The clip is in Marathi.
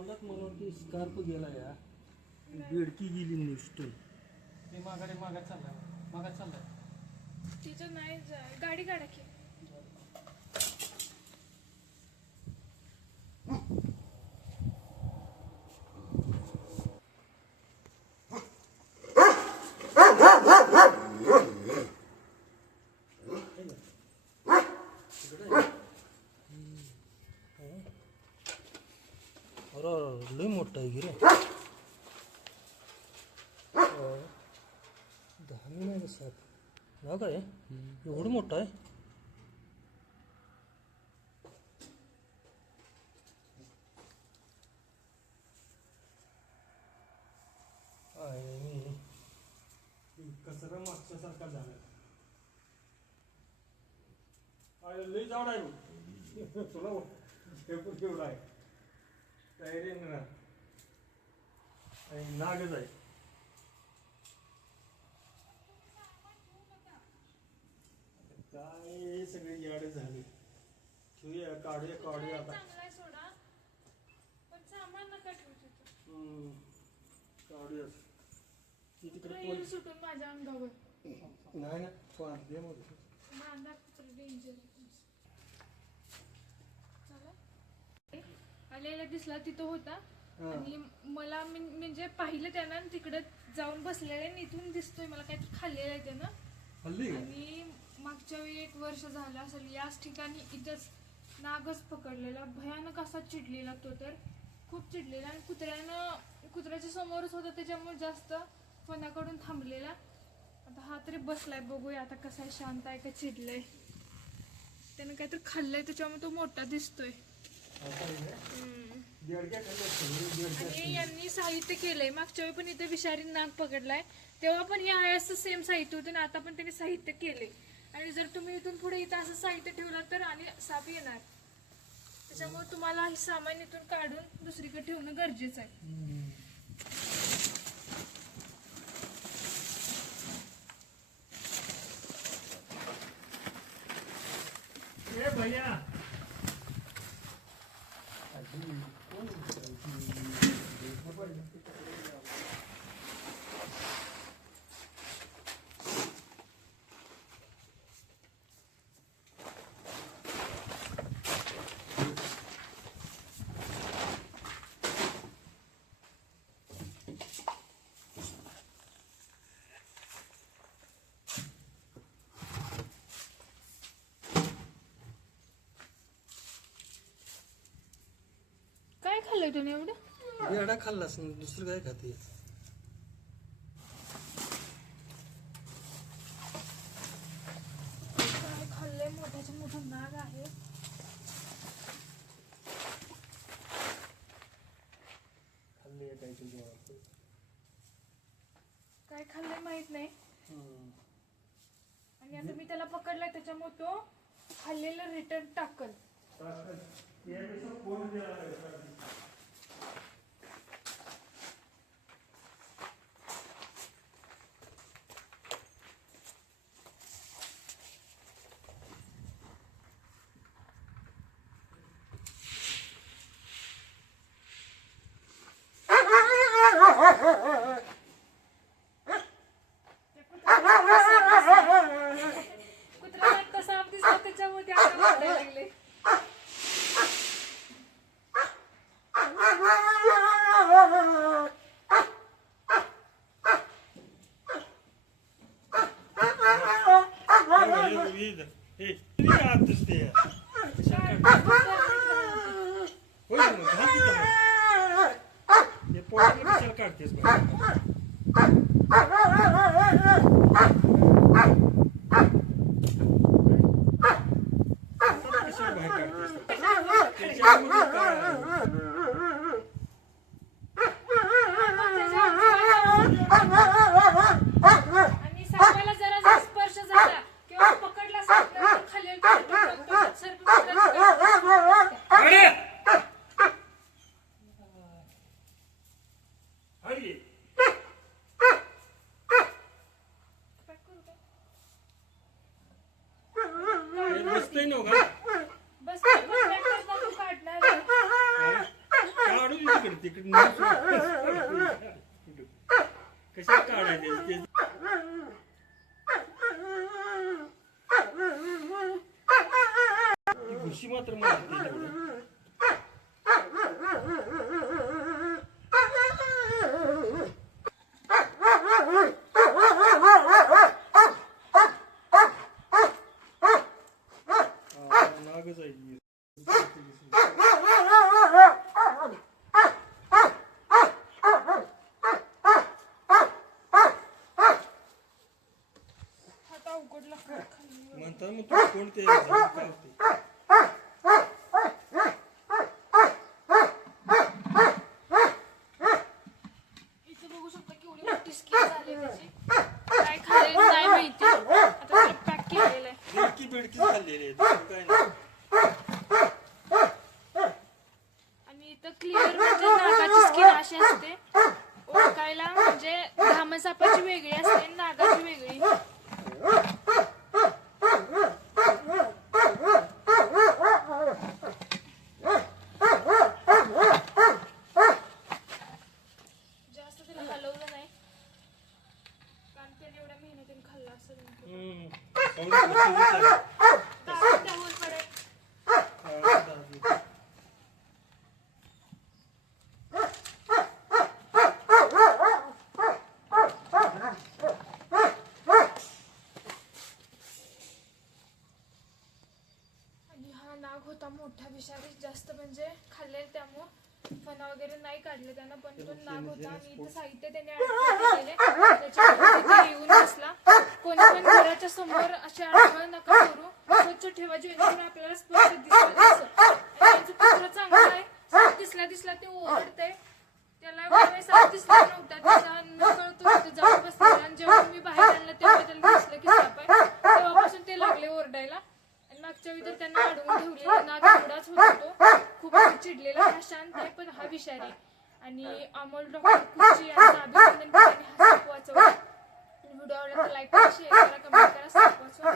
तोंडात मला ती स्कार्प गेला या बेडकी गेली नुसतं. ते माघारी मागात चाललाय मागात चाललाय. तिचं नाही जाय गाडी काढा की. लई लय मोठा आहे रे. दहा नाही सात. हो ना काय एवढं मोठं आहे? आहे मागच्या कचरा झाला अरे लय जाड आहे. तुला एवढा आहे. तयारी नागच आहे काय सगळे याडे झाले ठेवूया काढूया काढूया आता सोडा पण सामान नका ठेवू हम्म. काढूया तिकडे सुटून माझ्या अंगावर नाही ना पांढरे डेंजर आलेला दिसला तिथं होता. हा. आणि मला मी- म्हणजे पाहिलं त्यानं आणि तिकडं जाऊन बसलेलं आहे आणि इथून दिसतोय मला काहीतरी खाल्लेलं आहे त्यानं. हल्ली आणि मागच्या वेळी एक वर्ष झालं असेल याच ठिकाणी इथंच नागच पकडलेला. भयानक असा चिडलेला तो तर. खूप चिडलेला आणि कुत्र्यानं कुत्र्याच्या समोरच होता त्याच्यामुळे जास्त कोणाकडून थांबलेला. आता हा तरी बसलाय बघूया आता कसा आहे शांत आहे का चिडलंय. त्यानं काहीतरी खाल्लंय त्याच्यामुळे तो मोठा दिसतोय. आणि यांनी साहित्य केलंय. मागच्या वेळी पण इथे विषारी नाग पकडलाय. तेव्हा पण हे आहे असं सेम साहित्य होतं आणि आता पण त्यांनी साहित्य केले आणि जर तुम्ही इथून पुढे इथं असं साहित्य ठेवलं तर आणि साप येणार. त्याच्यामुळे तुम्हाला हे सामान इथून काढून दुसरीकडे ठेवणं गरजेचं आहे. खाल्लंय तुम्ही एवढं? बेडा खाल्लास ना दुसरं काय खाते? काय खाल्लंय मोठ्याच्या मोठा नाग आहे. खाल्ले काय तुझ्या काय खाल्लंय माहीत नाही. आणि आता मी त्याला पकडलाय त्याच्यामुळे तो खाल्लेलं रिटर्न टाकल. साप दिसला त्याच्यामुळे ते आता ओरडायला लागले काढतेस आणि だから、全。म्हणतात मग तू कोणते काय होते? इथे बघू शकता केवढी मोठी स्किन झाली त्याची. काय खाल्लेलं नाही माहिती. आता त्याला पॅक केलेलं आहे. बिडकी बिडकीच खाल्लेली आहे. दुसरं काय नाही. आणि इथं क्लिअर म्हणजे नागाची स्किन अशी असते ओळखायला म्हणजे धामण सापाची वेगळी असते आणि नागाची वेगळी जास्त तिला हलवलं नाही कारण त्याने एवढ्या मेहनतीने खाल्लं असेल हम्म. एवढं घुशीचं आहे. दाखव त्यावर पडेल हा, दाबी. आणि हा नाग होता मोठा विषारी जास्त म्हणजे खाल्लेल त्यामुळं फणा वगैरे नाही काढले त्यानं पण तो नाग होता आणि इथं साहित्य त्याने त्याच्यामध्ये तिथे येऊन बसला. कोणी पण घराच्या समोर अशी आठवण नका करू. स्वच्छ ठेवा जेणेकरून आपल्याला स्पष्ट दिसेल असं आणि त्यांचं कुत्रं चांगलं आहे साप दिसला दिसला ते ओरडते त्याला एवढा वेळ साप दिसला नव्हता त्याचा न कळतो तिथे जाऊन बसलेला आणि जेव्हा मी बाहेर आणलं तेव्हा त्याला दिसलं की साप आहे तेव्हापासून ते लागले ओरडायला आणि मागच्या वेळी तर त्यांना अडवून ठेवलेला नाद एवढाच होता तो खूप चिडलेला हा शांत आहे पण हा विषारी आणि अमोल डॉक्टर कुची यांना अभिनंदन केल्याने हा साप वाचवला. व्हिडिओ आवडला तर लाईक करा शेअर करा कमेंट करा साप वाचवा.